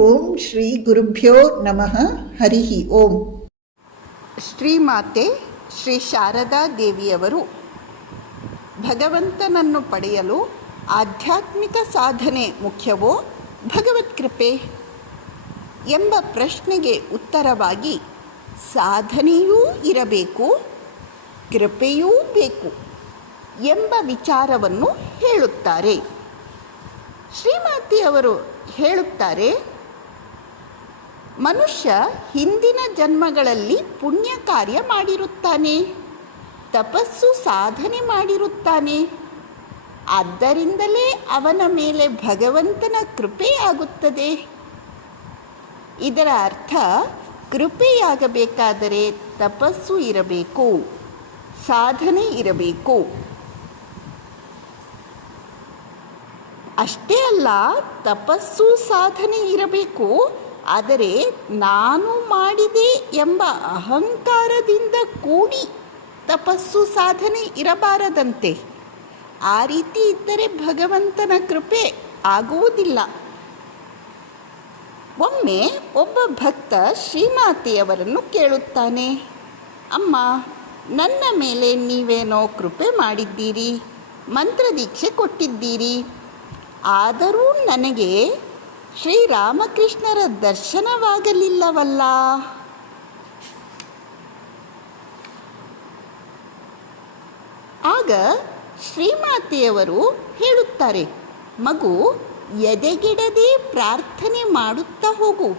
ಓಂ ಶ್ರೀ ಗುರುಭ್ಯೋ ನಮಃ. ಹರಿ ಓಂ. ಶ್ರೀಮಾತೆ ಶ್ರೀ ಶಾರದಾ ದೇವಿಯವರು ಭಗವಂತನನ್ನು ಪಡೆಯಲು ಆಧ್ಯಾತ್ಮಿಕ ಸಾಧನೆ ಮುಖ್ಯವೋ ಭಗವತ್ಕೃಪೆ ಎಂಬ ಪ್ರಶ್ನೆಗೆ ಉತ್ತರವಾಗಿ ಸಾಧನೆಯೂ ಇರಬೇಕು, ಕೃಪೆಯೂ ಬೇಕು ಎಂಬ ವಿಚಾರವನ್ನು ಹೇಳುತ್ತಾರೆ. ಶ್ರೀಮಾತೆಯವರು ಹೇಳುತ್ತಾರೆ, ಮನುಷ್ಯ ಹಿಂದಿನ ಜನ್ಮಗಳಲ್ಲಿ ಪುಣ್ಯ ಕಾರ್ಯ ಮಾಡಿರುತ್ತಾನೆ, ತಪಸ್ಸು ಸಾಧನೆ ಮಾಡಿರುತ್ತಾನೆ. ಆದ್ದರಿಂದಲೇ ಅವನ ಮೇಲೆ ಭಗವಂತನ ಕೃಪೆಯಾಗುತ್ತದೆ. ಇದರ ಅರ್ಥ, ಕೃಪೆಯಾಗಬೇಕಾದರೆ ತಪಸ್ಸು ಇರಬೇಕು, ಸಾಧನೆ ಇರಬೇಕು. ಅಷ್ಟೇ ಅಲ್ಲ, ತಪಸ್ಸು ಸಾಧನೆ ಇರಬೇಕು, ಆದರೆ ನಾನು ಮಾಡಿದೆ ಎಂಬ ಅಹಂಕಾರದಿಂದ ಕೂಡಿ ತಪಸ್ಸು ಸಾಧನೆ ಇರಬಾರದಂತೆ. ಆ ರೀತಿ ಇದ್ದರೆ ಭಗವಂತನ ಕೃಪೆ ಆಗುವುದಿಲ್ಲ. ಒಮ್ಮೆ ಒಬ್ಬ ಭಕ್ತ ಶ್ರೀಮಾತೆಯವರನ್ನು ಕೇಳುತ್ತಾನೆ, ಅಮ್ಮ, ನನ್ನ ಮೇಲೆ ನೀವೇನೋ ಕೃಪೆ ಮಾಡಿದ್ದೀರಿ, ಮಂತ್ರದೀಕ್ಷೆ ಕೊಟ್ಟಿದ್ದೀರಿ, ಆದರೂ ನನಗೆ ಶ್ರೀರಾಮಕೃಷ್ಣರ ದರ್ಶನವಾಗಲಿಲ್ಲವಲ್ಲ. ಆಗ ಶ್ರೀಮಾತೆಯವರು ಹೇಳುತ್ತಾರೆ, ಮಗು, ಎದೆಗಿಡದೆ ಪ್ರಾರ್ಥನೆ ಮಾಡುತ್ತಾ ಹೋಗು,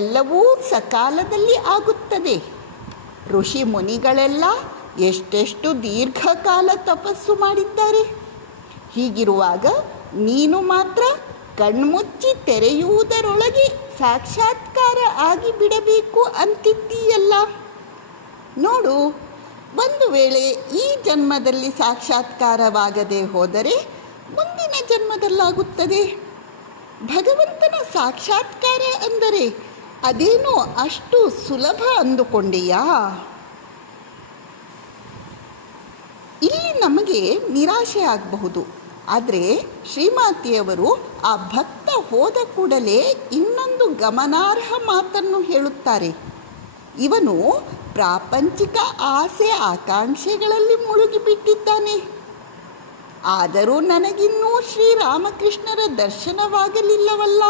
ಎಲ್ಲವೂ ಸಕಾಲದಲ್ಲಿ ಆಗುತ್ತದೆ. ಋಷಿ ಮುನಿಗಳೆಲ್ಲ ಎಷ್ಟೆಷ್ಟು ದೀರ್ಘಕಾಲ ತಪಸ್ಸು ಮಾಡಿದ್ದಾರೆ. ಹೀಗಿರುವಾಗ ನೀನು ಮಾತ್ರ ಕಣ್ಮುಚ್ಚಿ ತೆರೆಯುವುದರೊಳಗೆ ಸಾಕ್ಷಾತ್ಕಾರ ಆಗಿಬಿಡಬೇಕು ಅಂತಿದ್ದೀಯಲ್ಲ. ನೋಡು, ಒಂದು ವೇಳೆ ಈ ಜನ್ಮದಲ್ಲಿ ಸಾಕ್ಷಾತ್ಕಾರವಾಗದೆ ಹೋದರೆ ಮುಂದಿನ ಜನ್ಮದಲ್ಲಾಗುತ್ತದೆ. ಭಗವಂತನ ಸಾಕ್ಷಾತ್ಕಾರ ಅಂದರೆ ಅದೇನೋ ಅಷ್ಟು ಸುಲಭ ಅಂದುಕೊಂಡೆಯಾ? ಇಲ್ಲಿ ನಮಗೆ ನಿರಾಶೆ ಆಗಬಹುದು. ಆದರೆ ಶ್ರೀಮಾತೆಯವರು ಆ ಭಕ್ತ ಹೋದ ಕೂಡಲೇ ಇನ್ನೊಂದು ಗಮನಾರ್ಹ ಮಾತನ್ನು ಹೇಳುತ್ತಾರೆ. ಇವನು ಪ್ರಾಪಂಚಿಕ ಆಸೆ ಆಕಾಂಕ್ಷೆಗಳಲ್ಲಿ ಮುಳುಗಿಬಿಟ್ಟಿದ್ದಾನೆ, ಆದರೂ ನನಗಿನ್ನೂ ಶ್ರೀರಾಮಕೃಷ್ಣರ ದರ್ಶನವಾಗಲಿಲ್ಲವಲ್ಲ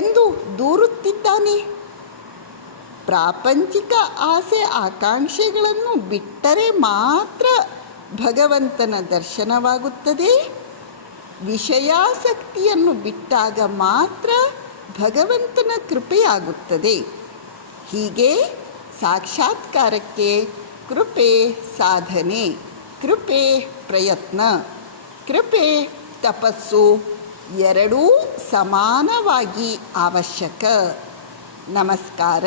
ಎಂದು ದೂರುತ್ತಿದ್ದಾನೆ. ಪ್ರಾಪಂಚಿಕ ಆಸೆ ಆಕಾಂಕ್ಷೆಗಳನ್ನು ಬಿಟ್ಟರೆ ಮಾತ್ರ ಭಗವಂತನ ದರ್ಶನವಾಗುತ್ತದೆ. ವಿಷಯಾಸಕ್ತಿಯನ್ನು ಬಿಟ್ಟಾಗ ಮಾತ್ರ ಭಗವಂತನ ಕೃಪೆಯಾಗುತ್ತದೆ. ಹೀಗೆ ಸಾಕ್ಷಾತ್ಕಾರಕ್ಕೆ ಕೃಪೆ ಸಾಧನೆ, ಕೃಪೆ ಪ್ರಯತ್ನ, ಕೃಪೆ ತಪಸ್ಸು ಎರಡೂ ಸಮಾನವಾಗಿ ಅವಶ್ಯಕ. ನಮಸ್ಕಾರ.